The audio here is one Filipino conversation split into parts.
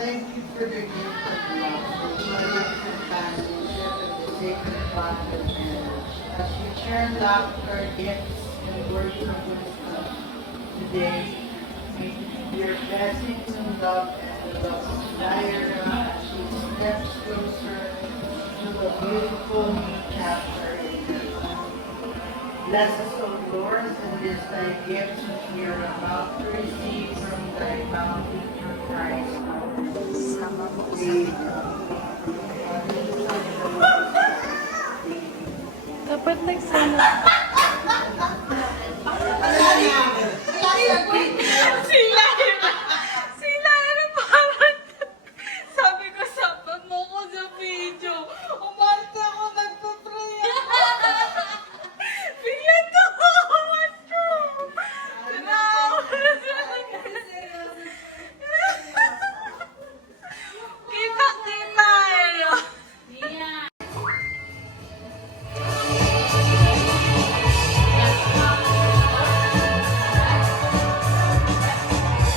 thank you for the gift of love, the joy of companionship, and the sacred bond of marriage. As we share laughter, gifts, and words of wisdom today, may your blessings and love and the desire as she steps closer to a beautiful new chapter in her life. Bless us, O Lord, and this thy gift which we are about to receive from thy bounty through Christ. Dapat nagsana. Sila! Sila! Ano ba? Sabi ko, sapat mo ko sa video. Umarte ako, nagpapray ako. Bigla to ako, umarte. Kita-kita eh.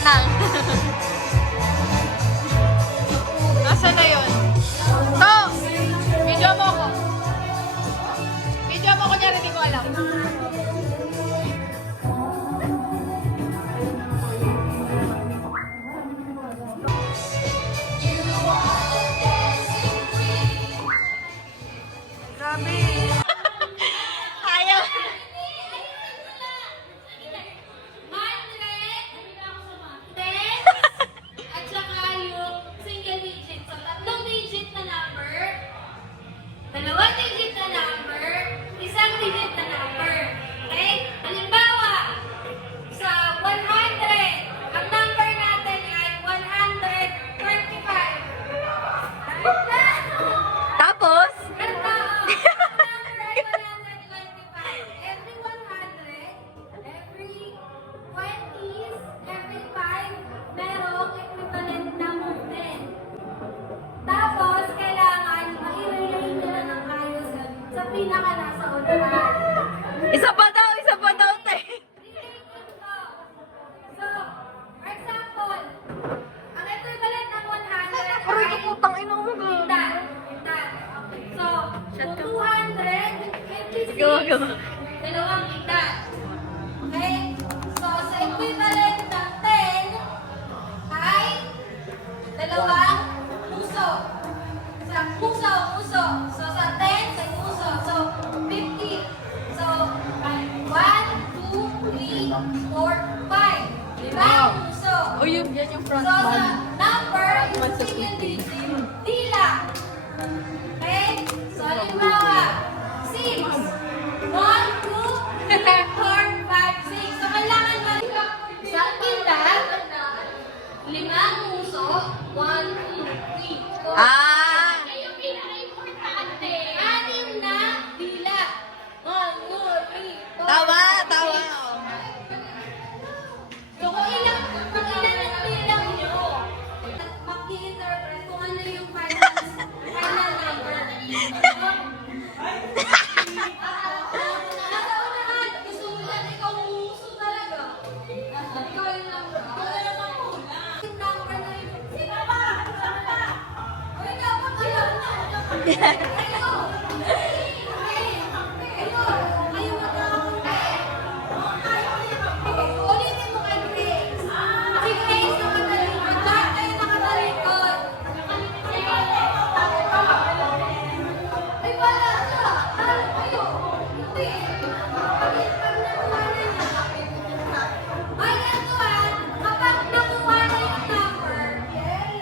Nang. Nasaan na yun? To! Video mo ko. Video mo ko niya, hindi ko alam. Grabe. Ayaw. At saka yung single digit. So, tatlong digit na number, dalawang digit na number, isang digit na number. Okay? Halimbawa, sa 100, ang number natin ay 125. Tapos? Ganda! Ang number ay 125. Every 100, every 20s, every 5, merong equivalent na movement. Tapos, kailangan ma-relay nila ng ayos yun sa pinaka nasa unahan. Isa pa daw, te. Relay ko to. So, for example, ang equivalent ng 100 Aray ko ay putang ina mo, Quintal. Quintal. So, Shut kung ka. 256, Gawa. dalawang quintal. Okay? So, sa equivalent ng 10 ay dalawang puso. Sa puso. So, sa 10, sa puso. So, 50. So, 1, 2, 3, 4, 5. Limang puso. O yun, yan yung front So, sa one. number, yung single digit, dila. Okay? So, halimbawa, 6. 1, 2, 3, 4, 5, 6. So, kailangan sa dila, limang puso, 1, 2, 3, 4, Ah! ay yung pinaka-importante. 6 na dila. 1, 2, 3, 4, Tama. So, kung ilan ang bilang nyo, mag-i-interpret kung ano yung final number. Nasa unahan, gusto mo yan, ikaw umuso talaga. Ikaw yung number. Wala namang kulang. Yung number na yun. Sino ba? Uy, dapat alam na. Kayo. Kayo mag-akunti. Ulitin mo kay Grace. Si Grace nakatalikod. Lahat kayo nakatalikod. Ay, wala ka. Talo kayo. Hindi. Pag nakuha na niya. Ay, ganito kapag nakuha na yung number,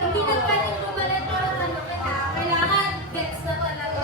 hindi na pwedeng bumalik para sa lupit ha. Kailangan gets na talaga.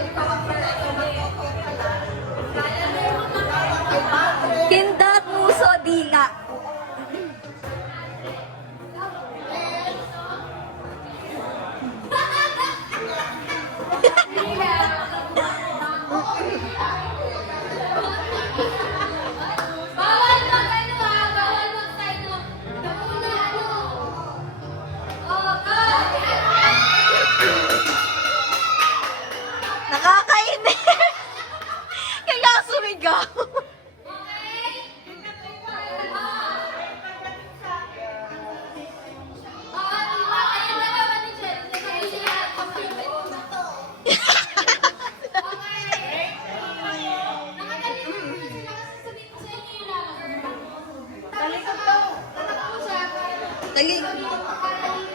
Dali.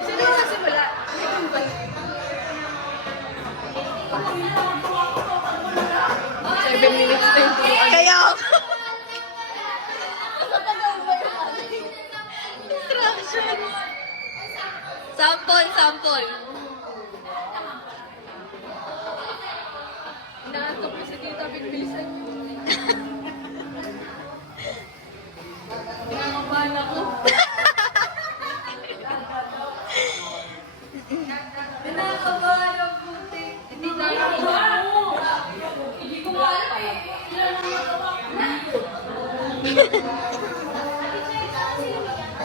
Sino yung nagsimula? 7 minutes na yung turuan. Kaya instruction. Sample, sample. Inaantok ko si Tita, bilisan mo. Kinakabahan ako. Kinakabahan ako. Hindi ko alam. Hindi ko alam eh. Ilan ang magawa ko na.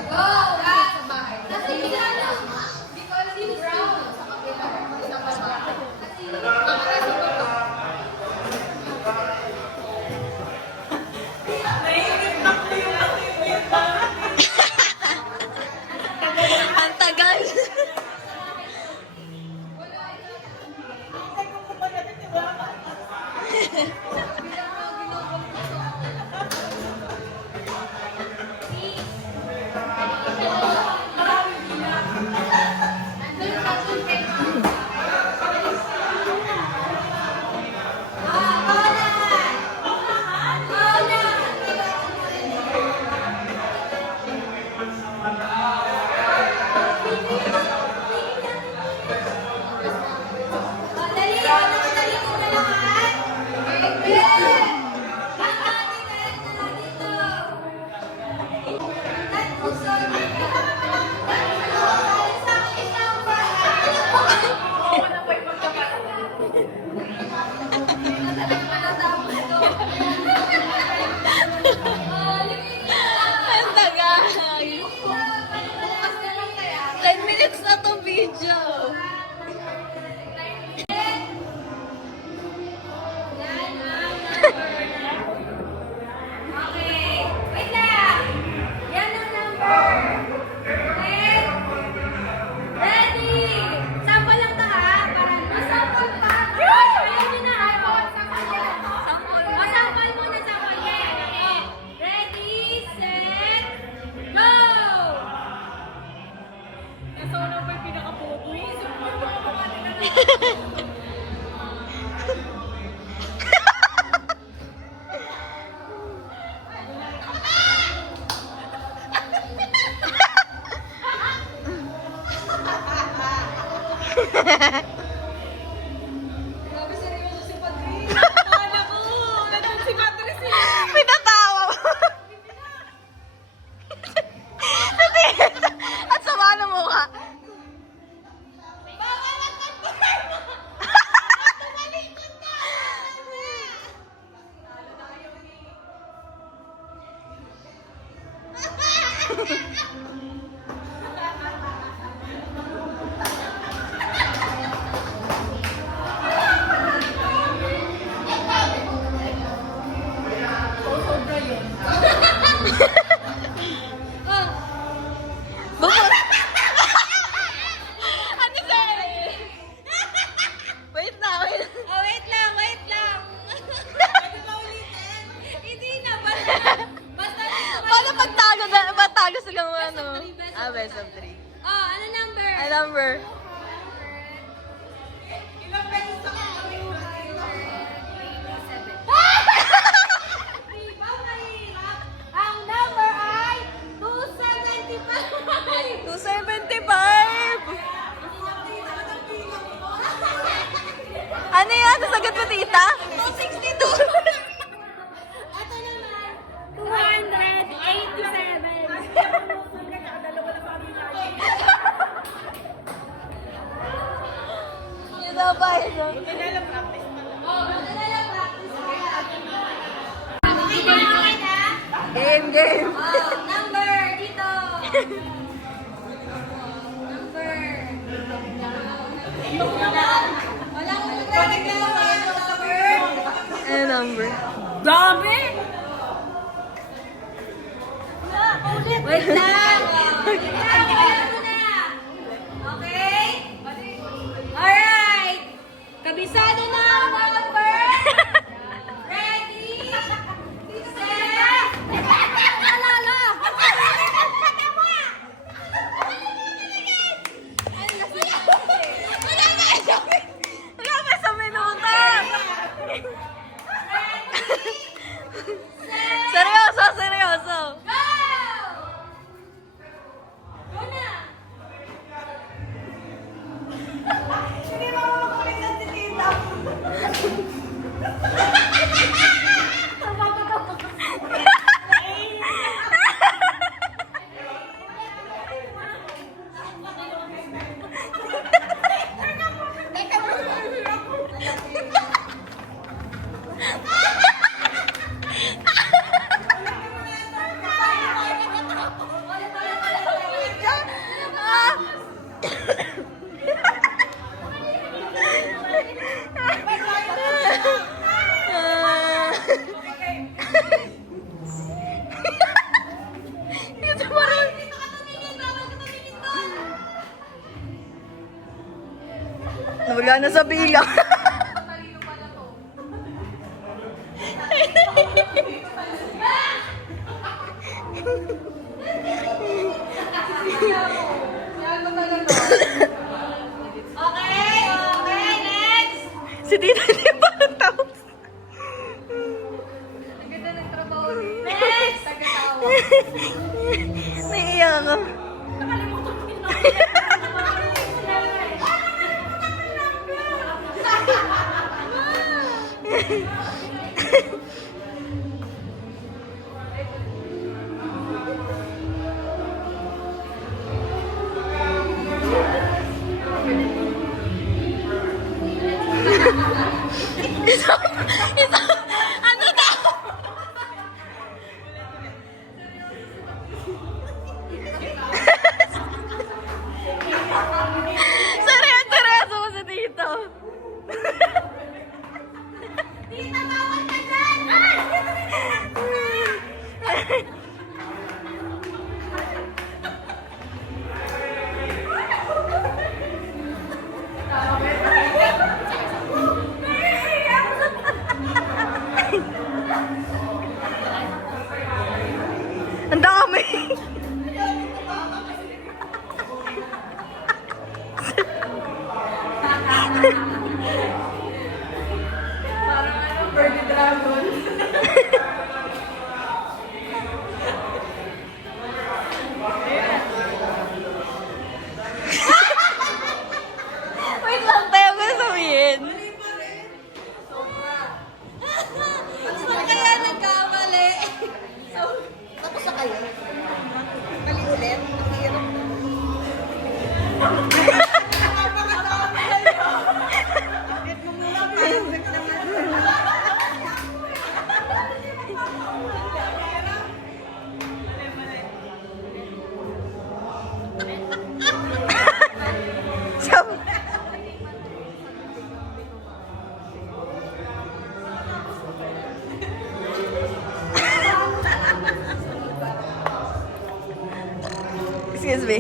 Go! Kasi hindi ko alam. Hindi ko alam yung brown. Sa kapila. Sa baba. Kasi para sa baba. Ang tagal. Ang tagal. 10 minutes na tong video. Okay. Wait lang. Yan ang number. Okay. Ready. Sample lang to ha. Parang masample pa. Alam niyo na ha. Sample yan. Masample muna. Sample yan. Okay. Ready, set, go! Ito na pa yung pinaka-popoy. Grabe seryoso si Patrice. Akala ko, nandun si Patrice eh. Pinatawa mo. At sama na mukha. Bukod. Ano sa'yo? Wait na, wait. Oh, wait lang, wait lang. Pwede ba ulitin? Hindi na, basta. Paano pagtago silang ano? Best of 3. Oh, ano number? Ay, number. Ilang beses ako Ang number ay 275. 275! Ano yan? Nasagot mo, tita? 262! Ito naman, 287. Yun na ba yun? Oh, madala practice pa. Okay, naman ha? Game, game. Oh, number dito. Number. Walang nagreklamo ng number. Ano number? Dami! Wait lang. Alam mo na. Okay? Alright. Kabisado na ang number. Ready? Set. Alala. Ito parang... Nawala na sa bilang. Okay, okay, next! Si Tita hindi pa natapos. Ang ganda ng trabaho niya. Next! Tagatawa. Naiiyak ako. Nakalimutan ko yung Ito, ano na? Seryoso mo si Tito. Tita, bawal ka dyan! Ang dami. Parang ano, Birdie Dragon. Wait lang tayo, ko sabihin. Saan kaya nagkamali? Tapos na kayo. Mali ulit. Ang hirap. Sabi- Excuse me.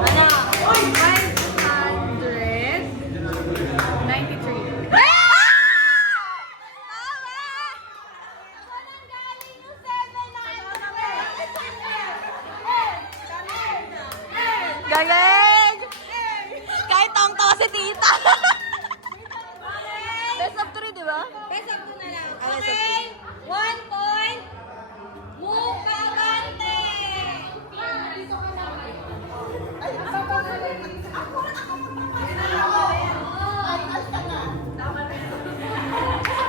Ano? 593. Galing! Kahit tong-tong si Tita. Best of 3, di ba? Best of 2 na lang. Ah, best of Okay. 1 point. Mukabante.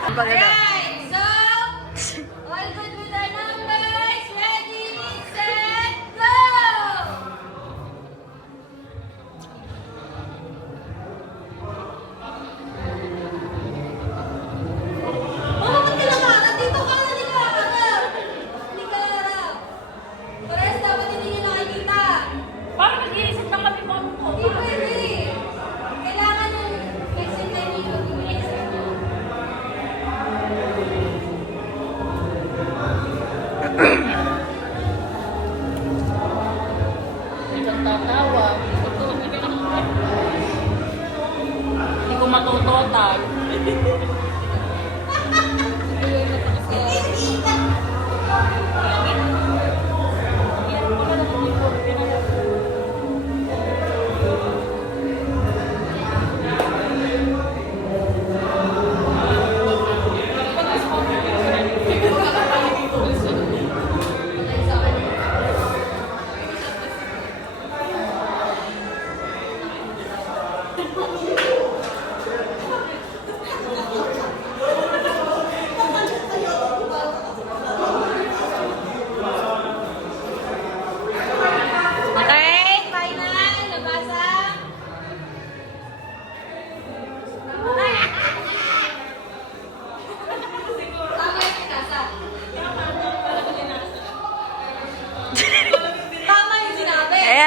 Ang paganda. Alright, so, all good with our numbers. Ready, set, go! Oh, bakit ka naman? Dito ka na, hindi ka harap. Hindi ka harap. Parehas dapat hindi niyo nakikita. Parang nag-iisip lang kami kung ano to. Hindi pwede. Kailangan yung explain niyo yung explain niyo. Isang tatawa. Hindi ko matutotag.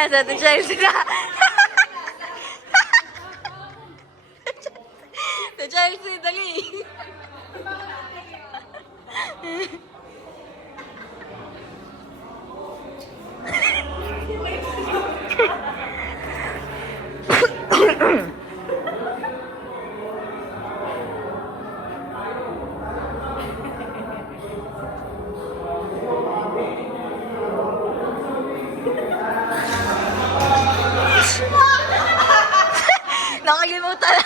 Ayan, sa Ate Chelsea na. Ate Chelsea, dali. Nakalimutan.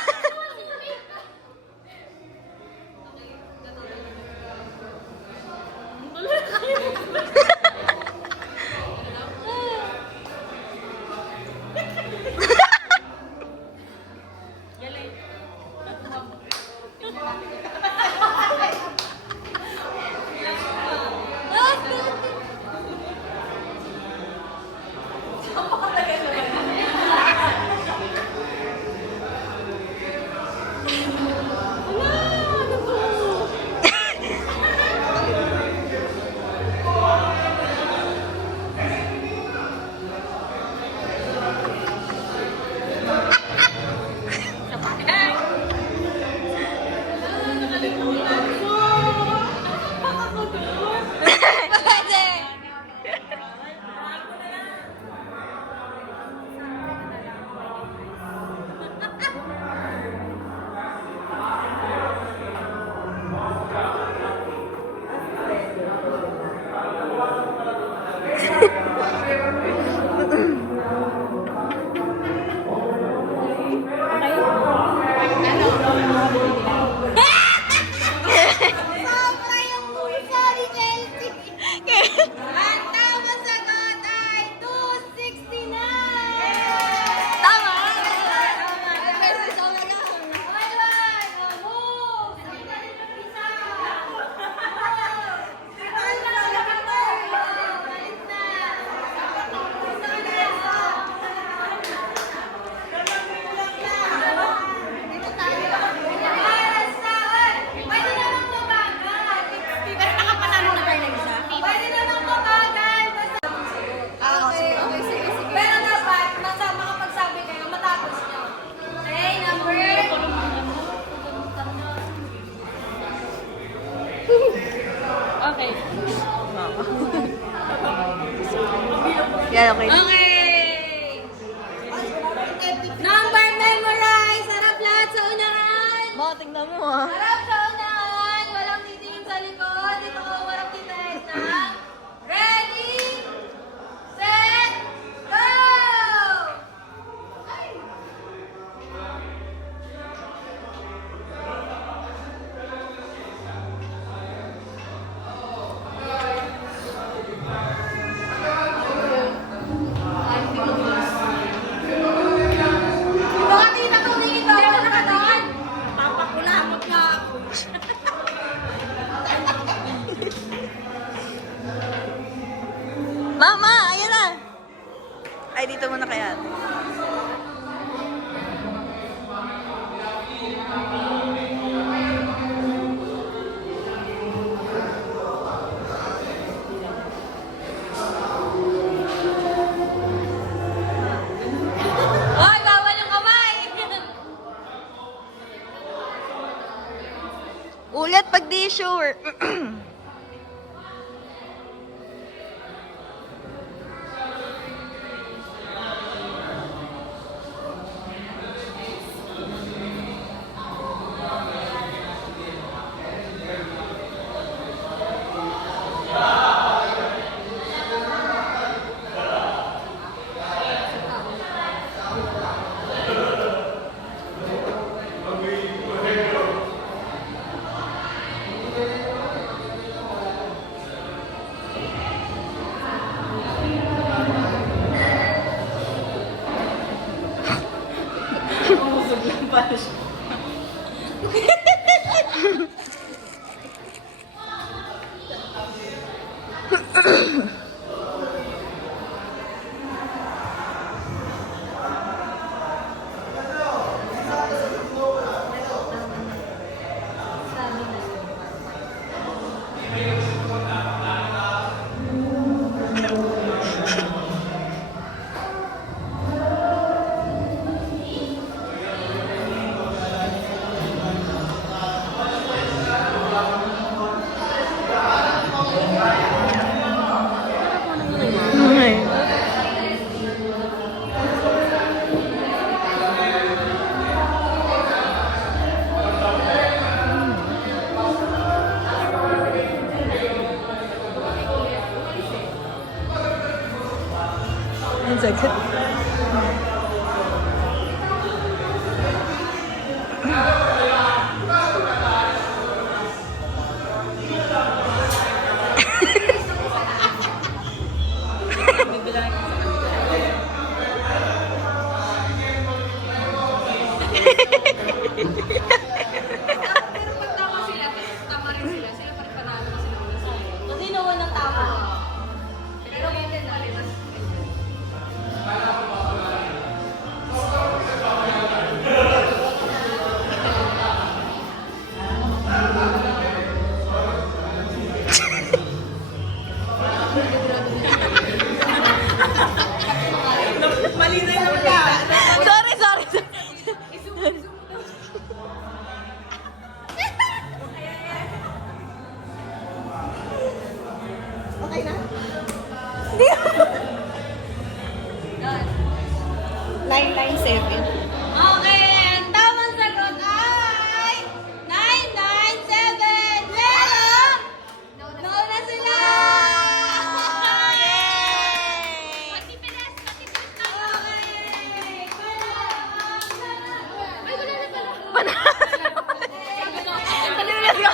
Sobra yung pusa ni Chelsea. Ang tama sagot ay 269. Tama. Pero dapat, makapagsabi kayo, matapos nyo. Okay, number? Okay. Yan, okay. Okay! Number memorize! Harap lahat sa unahan! Ba, tingnan mo ah. Harap sa unahan! Walang titingin sa likod. Dito ko walang titayin na. Ready? Set! Go! Ay! Baka di na tumingin ba ako nakadaan? Papakulamot na ako. Mama, ayan na. Ay, dito muna kaya. Hoy, bawal yung kamay! Ulit pag di sure. agad. Pero pag tama sila, tama rin sila. Sila pa rin panalo na sila ulit sa akin. Kasi nawa ng tama. Pero ganyan na rin. Sorry, sorry. Okay na? 997. Okay, ang tamang sagot ay 997. Pero, nauna sila! Matipilas na. Okay. Ay, wala na pala. Palimulas ka.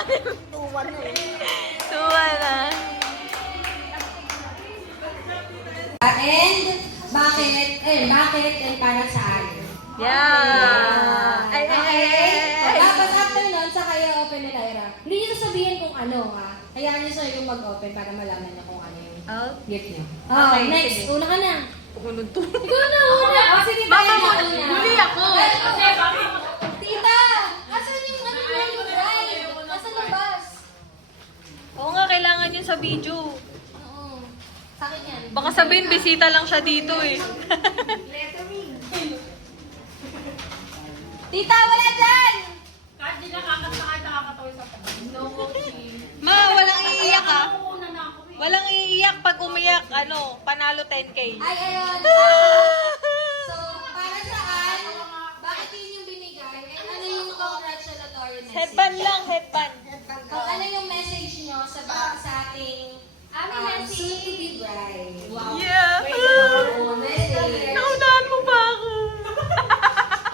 2-1 na. And bakit and para saan? Yeah. Ay, ay, ay, ay. Tapos after nun, sa kayo open ni Lyra. Hindi niyo sasabihin kung ano ha. Hayaan niyo siya yung mag-open para malaman niyo kung ano yung Oh. gift niyo. Okay, Next, sige. una ka na. Unod to. Ikaw na, una. Sige, Baka tayo mo, na una. huli ako. Tita, asan yung ano niya yung bride? Nasa labas. Oo nga, kailangan yun sa video. Oo. Sa akin yan. Baka sabihin, bisita lang siya dito eh. Tita, wala dyan! Ma, walang iiyak ah. Walang iiyak pag umiyak, ano, panalo 10K. Ay, ayun. So, para saan? Bakit yun yung binigay? And ano yung congratulatory message? Headband lang, headband. Kung ano yung message nyo sa ating soon-to-be bride? Wow. Yeah. Oh, message. Naunahan mo ba ako?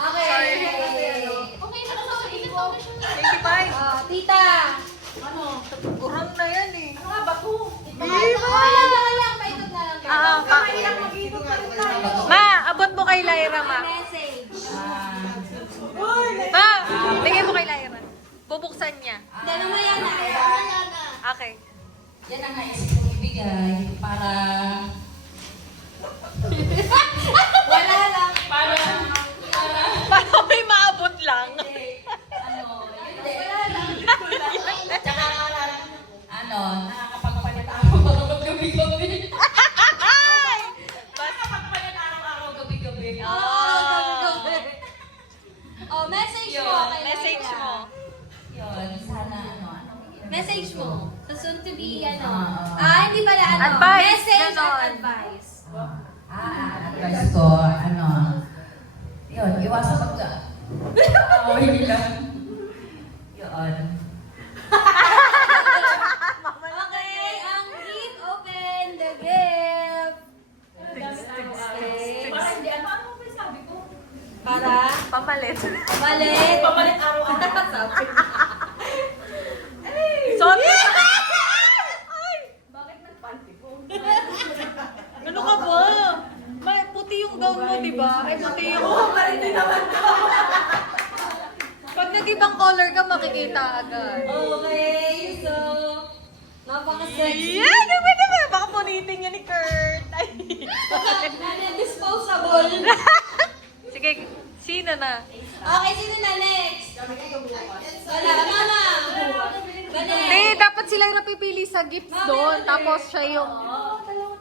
Okay. Sorry. Okay na ako. Ilan taon na siya? 25. Tita. Urang na yan eh. Wala lang. Paikot na lang. Ma, abot mo kay Lyra, ma. Message. Ma, bigay mo kay Lyra. Bubuksan niya. Hindi, mamaya na. Okay. Yan ang naisip kong ibigay para Wala lang. Para may maabot lang. tsaka para nakakapagpalit ako gabi-gabi. Nakakapagpalit araw-araw gabi-gabi. Oh, message mo. Yun, kay message Lyra. mo. Yun, sana Message mo. Sa soon to be, Ah. hindi pala Advice, Message ganon. at advice. advice ko, yun, iwasan away nila. Yun. Okay, ang gift open the gift. Para Pamalit. Palit. Papalit araw-araw. Sorry. Ano ka ba? Puti yung gown mo, di ba? Ay, puti yung... Pag nag-ibang color ka, makikita agad. Okay, so napaka-sexy. Yeah, naman naman. Baka punitin niya ni Kurt. Ay. Disposable. Sige, sino na? Okay, sino na next? Wala, mama. Hindi, dapat sila yung napipili sa gifts doon. Tapos siya yung...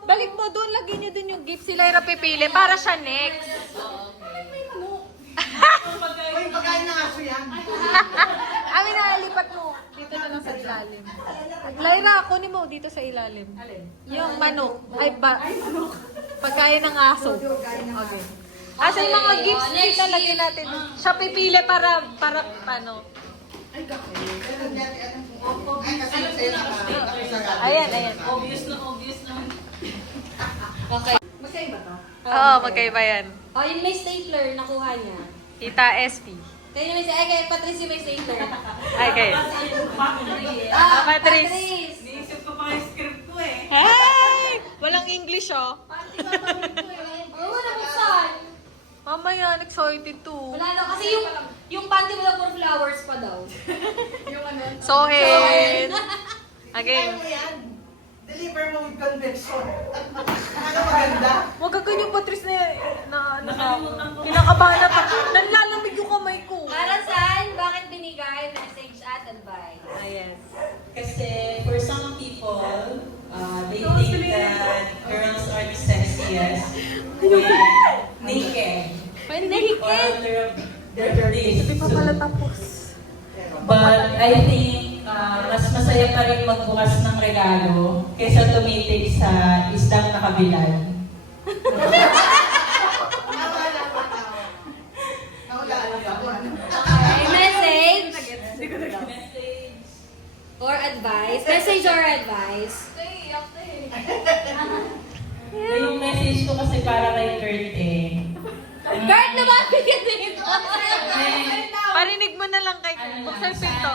Balik mo doon, lagyan niyo doon yung gift. Sila yung napipili para siya next. Uy, pagkain ng aso yan. Amin na, lipat mo. Dito na lang sa ilalim. Lyra, kunin mo dito sa ilalim. Yung manok. Ay, manok. Pagkain ng aso. Okay. Asa yung mga gifts dito lagyan natin. Siya pipili para ano. Ay, kasi. Ay, kasi sa'yo Ayan, ayan. Obvious na. Okay. Masaya ba to? Oo, magkaiba yan. Oh, yung may stapler, nakuha niya. Tita SP. Kaya may ay, kay Patrice yung may stapler. Okay. Ah, Patrice. Naisip ko pa yung script ko eh. Hi! Walang English, oh. Oh, wala buksan. Mamaya, excited to. Wala na, kasi yung panty mo lang for flowers pa daw. So, and... Kaya Again. mo yan. Deliver mo with conviction. Ano maganda? Huwag ka ganyan, Patrice, kinakabahan na pa. Nanlalamig yung kamay ko. Para saan? Bakit binigay? Message at advice. Ah, yes. Kasi for some people, they think that girls are the sexiest when naked. When Or naked? under their Hindi pa pala days. tapos. But I think mas masaya pa rin magbukas ng regalo kaysa tumitig sa isdang nakabilad. Okay, message? Or advice? Message or advice? Yung message ko kasi para kay Kurt eh. Guard, lumapit ka dito! Parinig mo na lang kay Ano buksan lang, pinto.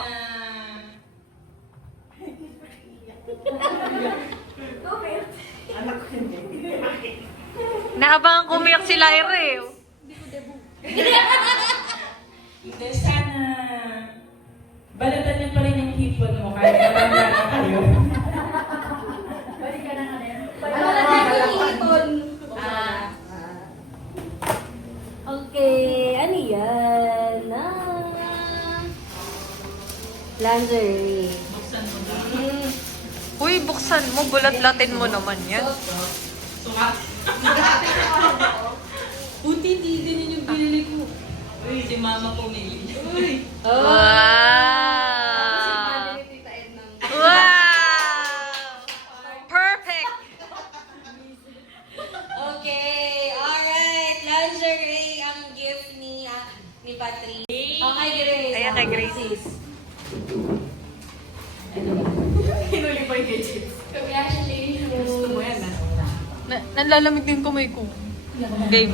Naabangan kumiyak si Lyra eh. Hindi, sana balatan niyo pa rin yung hipon mo kahit matanda na kayo. Ano na tayo iipon? Okay, ano yan? Lingerie. Buksan mo na. Uy, buksan mo, bulat-latin mo naman yan. Sukat. Buti di ganyan yung binili ko. Uy, si mama pumili. Wow! Wow! Perfect! Okay, alright. Lingerie ang gift ni Patrice. Okay, Grace. Ayan, kay Grace. Sis. Congratulations. Nanlalamig din kamay ko. Game.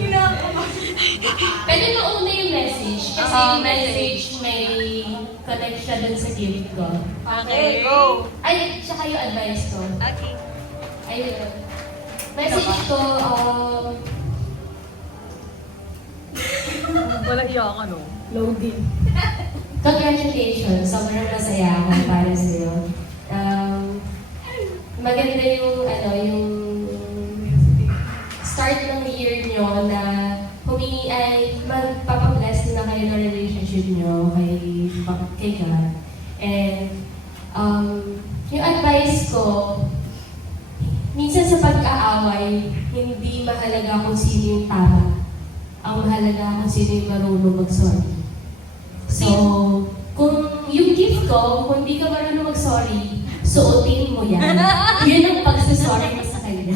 Pwede mo una yung message kasi yung message may connect siya dun sa gift ko. Okay, go! Ay, tsaka yung advice ko. Okay. Ayun. Message ko, Wala iyakan, no? congratulations. Sobrang masaya ako para sa'yo. Maganda yung, yung start ng year nyo na humingi ay magpapabless na kayo ng relationship nyo kay God. And yung advice ko, minsan sa pag-aaway, hindi mahalaga kung sino yung tama. Ang mahalaga kung sino yung marunong mag-sorry. So, kung yung gift ko, kung hindi ka marunong mag-sorry, suotin mo yan. Yun ang pagsasorry mo sa kanya.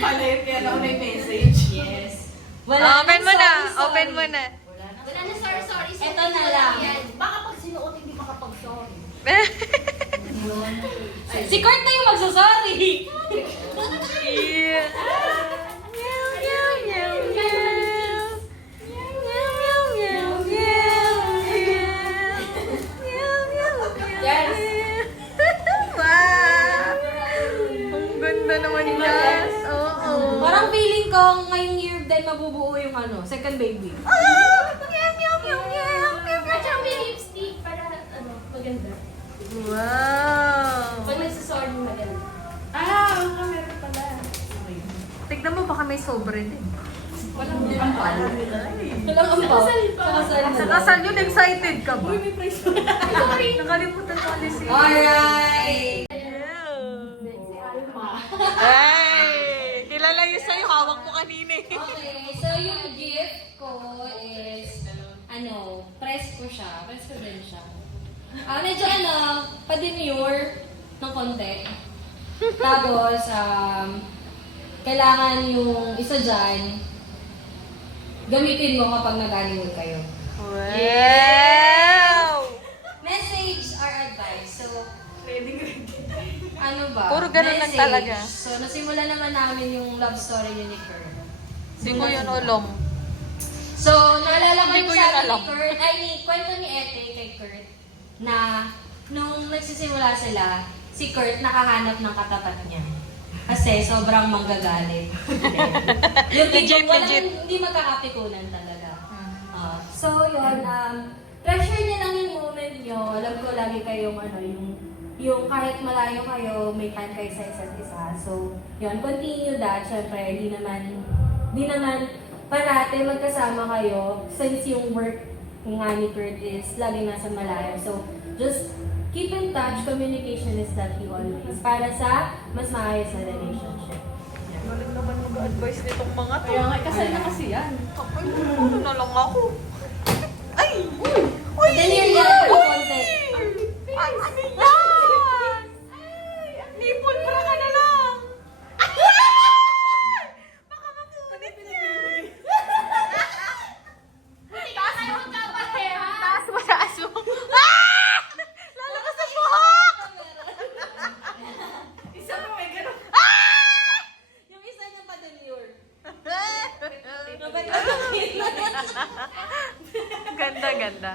Pala yung piano na yung message. Yes. Open mo na! Open mo na! Wala na sorry. Ito na lang. Baka pag sinuot, hindi makapag-sorry. Si Kurt na yung magsasorry. Yeah. Meow, meow, meow, meow. Meow, meow, meow, meow, meow. Meow, meow, meow, Yes. meow. Wow! Ang ganda naman yan. Oo. Parang feeling ko ngayong year dahil mabubuo yung second baby. Meow, meow, meow, meow, meow, At saka meow. may lipstick para, maganda. Wow! Pag nagsasorry, maganda. Meron pala. Tignan mo, baka may sobre din. Walang ampaw. Sa kasal yun, excited ka ba? Nakalimutan ko alis eh. Alright. Ay! Kilala yun sa'yo, hawak mo kanina eh. Okay, so yung gift ko is, press ko siya. Press ko din siya. Medyo pa-demure ng konti. Tapos, kailangan yung isa dyan, gamitin mo kapag nag-honeymoon kayo. Wow! Message or advice. So, ano ba? Puro ganun lang message. talaga. So, nasimula naman namin yung love story niya ni Kurt. Hindi ko yun ulong. So, naalala ko Hindi yung ko yun sabi alam. ni Kurt, kwento ni Ete kay Kurt, na nung nagsisimula sila, si Kurt nakahanap ng katapat niya. Kasi sobrang manggagalit. Yung Legit, walang- legit. Hindi magkakapikunan talaga. So, yun, treasure niya lang yung moment niyo. Alam ko lagi kayong yung kahit malayo kayo, may time kayo sa isa't isa. So, yun, continue that. Siyempre, di naman parate magkasama kayo since yung work nga ni Kurt is lagi nasa malayo. So, just keep in touch. Communication is the key always para sa mas maayos na relationship. Galing naman mag-advise nitong mga to. Kaya nga, kasal na kasi yan. Ay, ano na lang ako. Ay! Uy! Then yun yan, konti. Ay, ano yan? Ay, nipple bra ka na lang. Baka mapunit yan. Taas mo sa aso. Ah! Lalabas ang buhok! Isa pa may ganun. Yung isa niya pa demure. Ganda, ganda.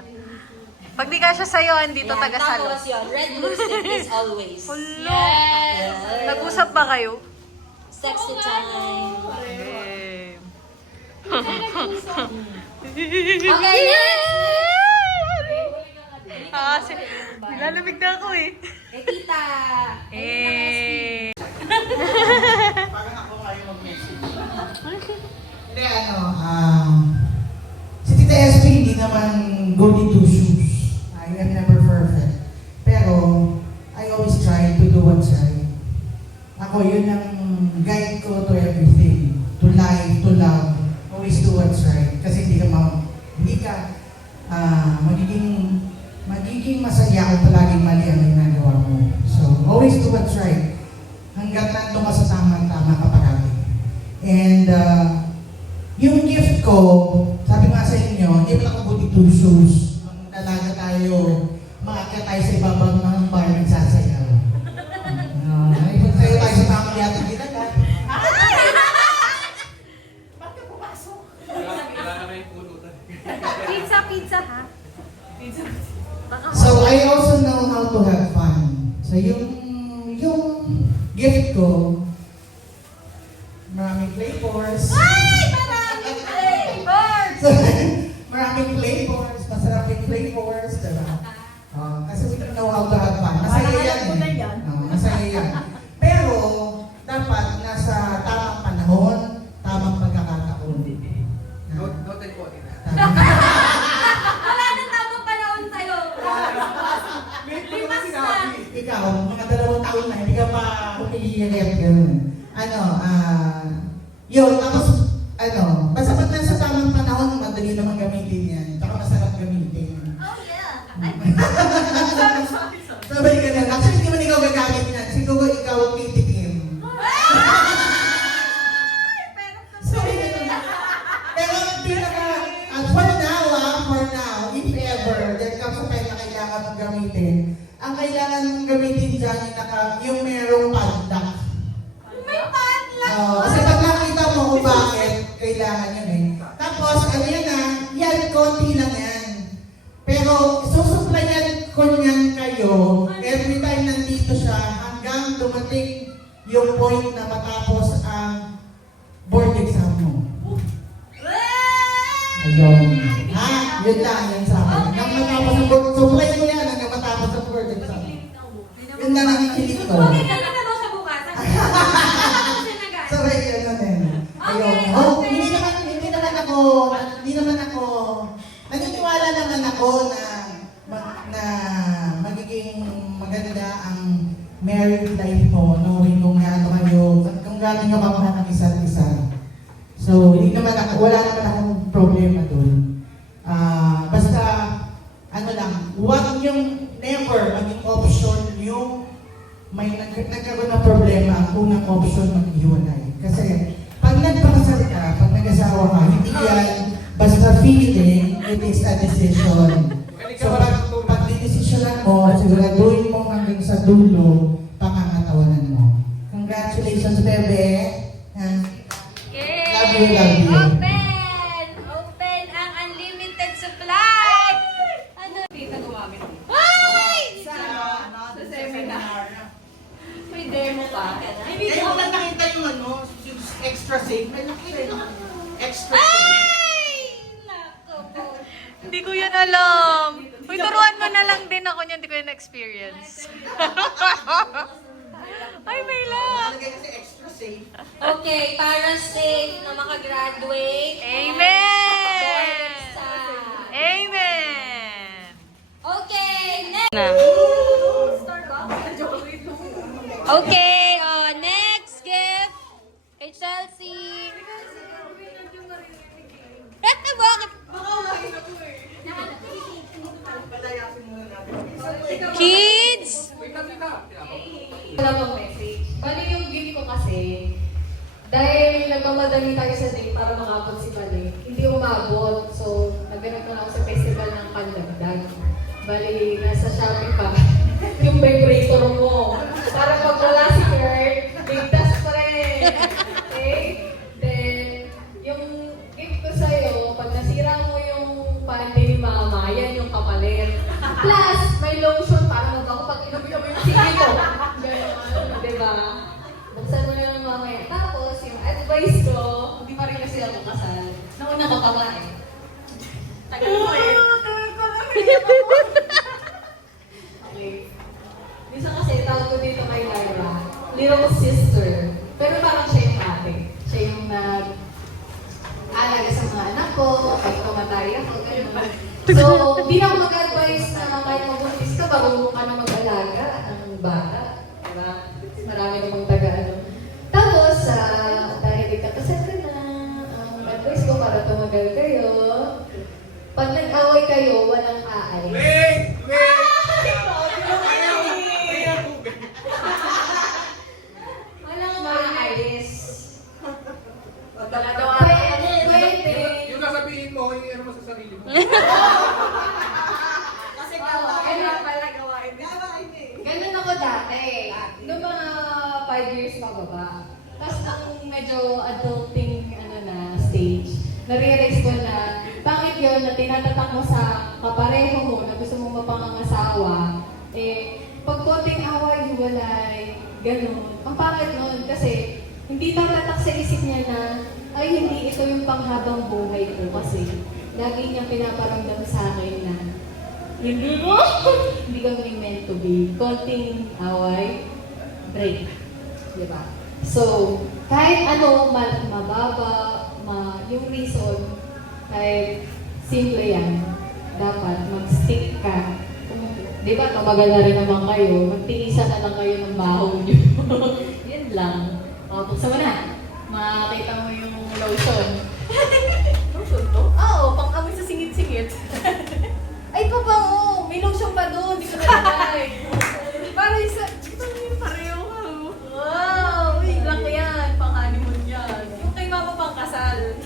Pag di kasya sa'yo, andito taga-salo. Tapos yun, red lipstick is always. Hello. Yes. Nag-usap ba kayo? Sexy time. Eh. Okay, next! Kasi, nilalamig na ako eh. Eh, tita. Eh. Parang ako kayo mag-message. Hindi, si Tita SP hindi naman goody two shoes. I am never perfect. Pero, I always try to do what's right. Ako, yun ang guide ko to everything. To life, to love. Always do what's right. Kasi hindi ka magiging masaya kung palaging mali ang ginagawa mo. So, always do what's right. Hanggat nandun ka sa tama ka parati. And, yung gift ko, sabi nga sa inyo, hindi mo lang kabuti two shoes. Nung dalaga tayo, maakyat tayo sa ibabang ng bar, nagsasayaw. Naipag tayo sa family at ginagat. Ba't ka pumasok? Wala naman yung pulutan. Pizza ha? So, I also know how to have fun. So, yung gift ko, maraming flavors. So, maraming flavors, masarap yung flavors, diba? Kasi we don't know how to have fun. Masaya yan eh. Masaya yan. Pero, dapat nasa tamang panahon, tamang pagkakataon. Noted po, tita. Wala nang tamang panahon sa'yo. Limas na. Ikaw, mga 2 taon na, hindi ka pa umiiyak gano'n. Yun, tapos, basta pag nasa tamang panahon, madali naman gamitin yan. Tsaka masarap gamitin. Oh, yeah. Sabay ka na. Actually, hindi man ikaw gagamit yan. Siguro ikaw ang titikim. Sabay ka na. Pero, for now, if ever, that comes sa time na kailangan mong gamitin, ang kailangan mong gamitin dyan, yung merong padlock. May padlock. Kasi pag nakita mo kung bakit, kailangan yun eh. Tapos, yan, konti lang yan. Pero, susuplayan ko niyan kayo, every time nandito siya, hanggang dumating yung point na matapos ang board exam mo. Ayun. Ha? Yun lang, yan sa akin. Hanggang matapos ang board, supply ko yan hanggang matapos ang board exam. Yun lang ang ikilig ko. Okay, gano'n na daw siya bukas. Sabay ganun eh. Ayun. Oh, hindi naman ako, naniniwala naman ako na magiging maganda ang married life mo, knowing kung gaano nyo kamahal ng isa't isa. So, wala naman akong problema doon. Basta, huwag yung never maging option yung may nagkaroon ng problema, ang unang option mag-iwalay. Kasi, pag nagpakasal ka, pag nag-asawa ka, hindi yan basta feeling, it is a decision. So, pag didesisyonan mo, siguraduhin mo hanggang sa dulo, pangangatawanan mo. Congratulations, Bebe. Ha? Yay! Love you, love you. Open! Open ang unlimited supply! Ano? Tita gumamit. Ay! Sa seminar. May demo pa. Hindi ko lang nakita yung yung extra safe. May nakita yung extra safe. Ay! Nako po. Hindi ko yan alam. Uy, turuan mo na lang din ako niyan. Hindi ko yan experience. Ay, may lang. Nalagay kasi extra safe. Okay, para safe na makagraduate. Amen! Basta. Amen! Okay, next. Okay, Next gift. Kay Chelsea. Bakit? Palayasin muna natin. kids! Wala bang message? Bali yung gift ko kasi, dahil nagmamadali tayo sa date para makabot si Bali, hindi umabot. So, nagganap na ako sa festival ng pandagdag. Bali, nasa Shopee pa. Yung vibrator mo. Para pag wala si Kurt, ligtas pa rin. Okay? Then, yung gift ko sa'yo, pag nasira mo yung panty ni Mama, yan yung kapalit. Plus, may lotion para mag ako pag inom-inom yung sige ko. Gano'n, diba? Buksan mo na lang mamaya. Tapos, yung advice ko, hindi pa rin kasi ako kasal. Nauna ka pa nga eh. Tagal mo eh. Okay. Minsan kasi, tawag ko dito kay Lyra, little sister. Pero parang siya yung ate. Siya yung nag-alaga sa mga anak ko, kahit tumatay ako, gano'n. So, di na ako mag-advise na kahit mag-buntis ka, bago ka na mag-alaga ng bata. Diba? Marami namang taga-ano. Tapos, dahil ikakasal ka na, ang advice ko para tumagal kayo, pag nag-away kayo, walang aay. Wait! Walang maalis. Wala Pwede. Yung sasabihin mo, yung ano mo sa sarili mo. Kasi gawain pala gawain. Ganun ako dati. Noong mga 5 years pababa. Tapos ang medyo adulting stage, na-realize ko na bakit yun na tinatatak mo sa kapareho mo na gusto mong mapangangasawa, pag konting away, hiwalay, ganun. Ang pangit nun kasi hindi tatatak sa isip niya na ay hindi ito yung panghabang buhay ko kasi lagi niya pinaparamdam sa akin na hindi mo, hindi kami meant to be. Konting away, break. Diba? So, kahit ano, mababa, yung reason, kahit simple yan, dapat mag-stick ka. Diba, tumagal na rin naman kayo, magtiisan na lang kayo ng baho nyo. Yan lang. O, buksan mo na. Makakita mo yung lotion. Lotion to? Oo, pang-amoy sa singit-singit. Ay, pabango! May lotion pa doon, di ko nalagay. Para isa, ito yung pareho. Wow! Uy, lang yan, pang-honeymoon yan. Yung kay Mama pang kasal.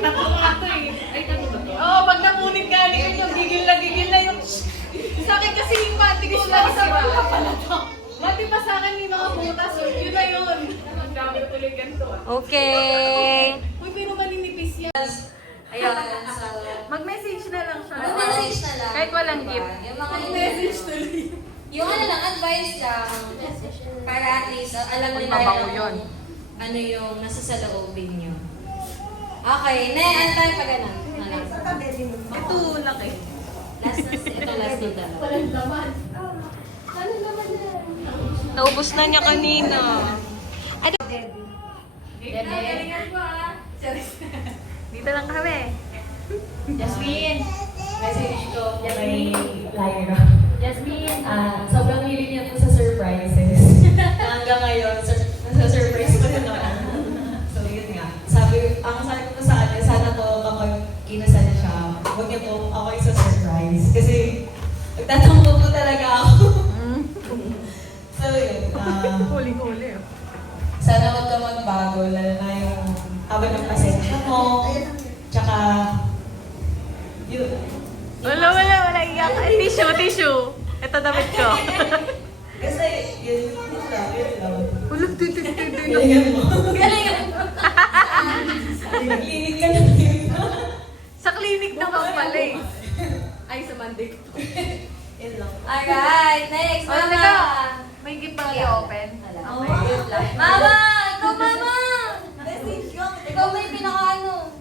Tatlo nga to eh. Ay, tatlo ba to? Oo, pag napunit ka, hindi ko gigil na yung... Sa akin kasi yung panty ko lang sa mga pala to. Mati pa sa akin may mga butas, so yun na yun. Magdami ko tuloy ganito ah. Okay. Uy, pero maninipis yan. Ayun, so, Mag-message na lang siya. mag-message na lang. Kahit walang diba? gift. Yung mga Message tuloy. yung lang, advice lang. Para at least, alam nila Magbabago yun. ano yung nasa sa loobin nyo. Okay, antay pa ganun. Ito, laki. Last na, ito last na dalawa. Walang laman. Ano laman yan? Naubos na niya kanina. Galingan ko ah. Dito lang kami. Jasmine, message ko kay Lyra. Jasmine, sobrang hilig niya po sa surprises. Hanggang ngayon, nasa surprise ko na naman. So, yun nga. Sabi ko sa kanya, sana to kapag kinasal siya, huwag niya po ako sa surprise. Kasi, nagtatampo po talaga ako. So, yun. Huli-huli. Sana huwag ka magbago, lalo na yung habang ng pasensya mo. Tsaka, yun. Wala. Iyak. Tissue. Ito damit ko. Kasi, yun lang. Ulo, titig-titig. Galingan mo. Galingan mo. Clinic ka na din. Sa clinic naman pala eh. Ay, sa Monday. Alright, next. Oh, Mama. teka. May gift bang i-open? Oh. Mama! Ikaw, Mama! Ikaw may pinaka-ano.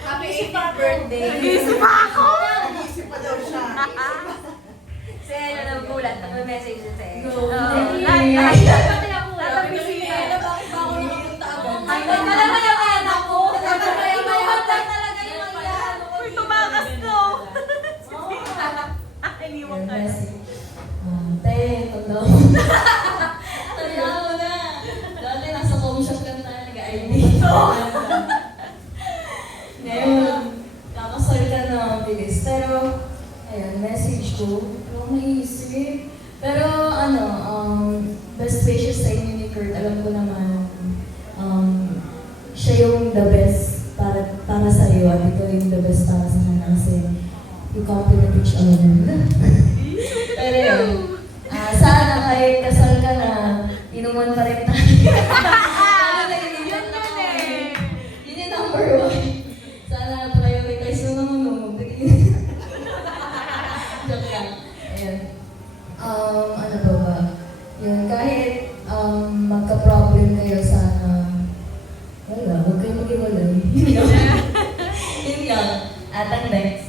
Happy birthday. Nag-iisip pa ako! Naisip pa daw siya. Si Ella nagulat. Nag-message na sa Ella. Ay, malaman yung anak ko. Inuhat lang talaga yung mga Uy, tumakas ko! Iniwan ka. Totoo. Totoo na. Dati nasa home shop lang tayo nag-ID. Ngayon, kakasal ka na bilis. Pero, ayun, message ko. Pero naisip. Pero, best wishes sa inyo ni Kurt. Alam ko naman, siya yung the best para sa iyo at ikaw yung the best para sa kanya kasi you compliment each other. Pero yun, sana kahit kasal ka na, inuman pa rin tayo. Yun yung number one. Sana prioritize mo naman mo. Joke lang. Ayun. Ano ba? Yun, kahit magka-problem kayo sana, wala, huwag kayo mag-iwalay. Yun lang. At ang next.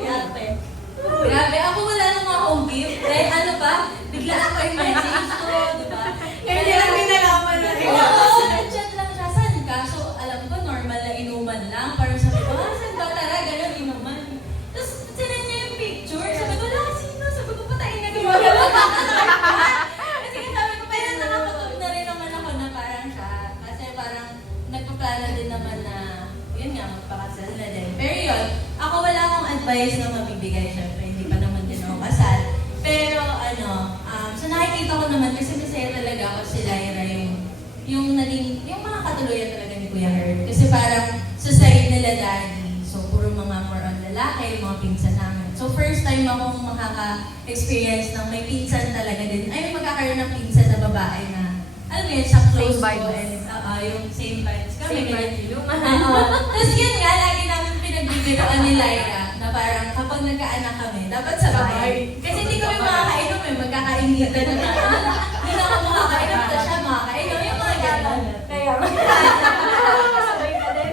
Ate. Grabe, ako wala nang mga home gift. Dahil ano pa, bigla ako yung message ko, di ba? Hindi lang pinalaman na rin. Oo, nag-chat lang siya. Saan ka? So, alam ko, normal na inuman lang. Parang sabi ko, saan ba tara? Ganun, inuman. Tapos, sinend niya yung picture. Sabi ko, sino? Sabi ko, patayin na gumagano. Kasi sabi ko, pero nakakatog na rin naman ako na parang siya. Kasi parang nagpaplano din naman na, yun nga, magpakasal na din. Pero yun, ako wala akong advice na mabibigay. Siyempre, hindi pa naman din ako kasal. Pero so nakikita ko naman kasi masaya talaga ako si Lyra yung mga katuluyan talaga ni Kuya Herb. Kasi parang sa side nila daddy, so puro mga more on lalaki, mga pinsan namin. So first time akong makaka-experience ng may pinsan talaga din. Ay, magkakaroon ng pinsan na babae na, alam mo yun, sa close Same vibes. ko. And, yung same vibes. Kami, Same ganyan. vibes. Tapos yun nga, lagi namin pinagbibiroan ni Lyra na parang kapag nagkaanak kami, dapat sabay. Kasi hindi kami makakainom eh, magkakainitan na hindi na ako makakainom, tapos siya makakainom, yung mga gano'n. Kaya, sabay ka din.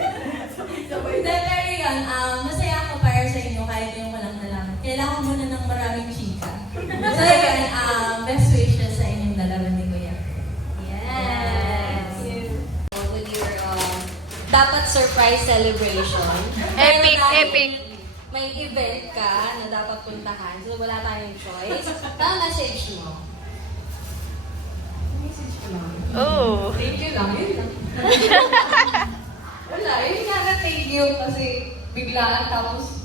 Then, pero yun, masaya ako para sa inyo kahit yung walang nalaman. Kailangan mo na ng maraming chika. So yun, best wishes sa inyong dalawa ni Kuya. Yes! With your dapat surprise celebration. Epic, Meron epic. May event ka na dapat puntahan. So wala tayong choice. Tama message mo. Message ko lang. Oh. Thank you lang, yun lang. Wala, yun nga na thank you kasi biglaan tapos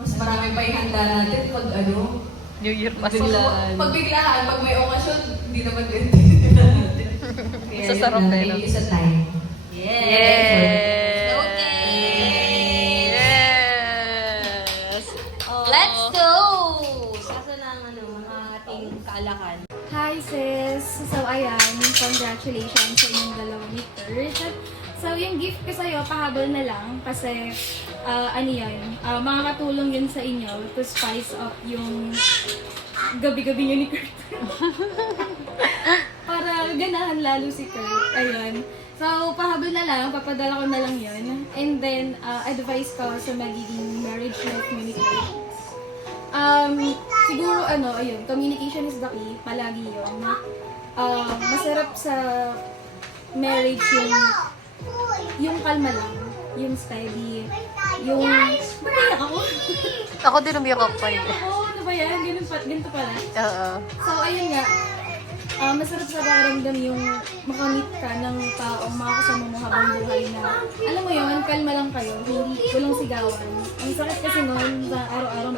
mas marami pa yung handa natin pag New Year pa pag biglaan, pag may okasyon, hindi naman din. Kaya Sasarap yun lang, eh, no? thank you sa time. Yes! Okay. Yes! Let's go! Sasa lang mga ating kaalakan. Hi sis! So ayan, congratulations sa inyong dalawang ni Kurt. So yung gift ko sa'yo, pahabol na lang kasi makakatulong yun sa inyo to spice up yung gabi-gabi niyo ni Kurt. Para ganahan lalo si Kurt. Ayun. So, pahabol na lang, papadala ko na lang yun. And then, advice ko sa magiging marriage life mo ni Kurt. Siguro, ayun, communication is the key. Palagi yun. Masarap sa marriage yung kalma lang. Yung steady. Yung... Mapayak ako. Ako din umiyak ako pa Oo, ano ba yan? Ganito pala. Oo. So, ayun nga. Masarap sa pakiramdam yung makamit ka ng taong makakasama mo habang buhay na, alam mo yun, kalma lang kayo, hindi, walang sigawan. Ang sakit kasi noon, sa araw-araw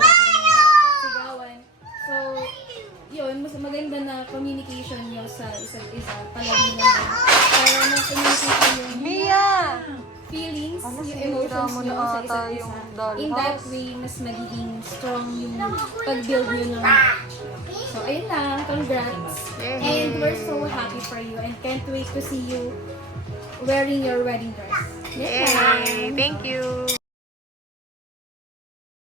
sigawan. So, yun, mas maganda na communication nyo sa isa't isa, palagi naman. Para mas-communication yung feelings, yung emotions nyo sa isa't isa. In that way, mas magiging strong yung pag-build nyo ng So, ayun lang. Congrats. Yay. And we're so happy for you and can't wait to see you wearing your wedding dress. Yay! Thank you!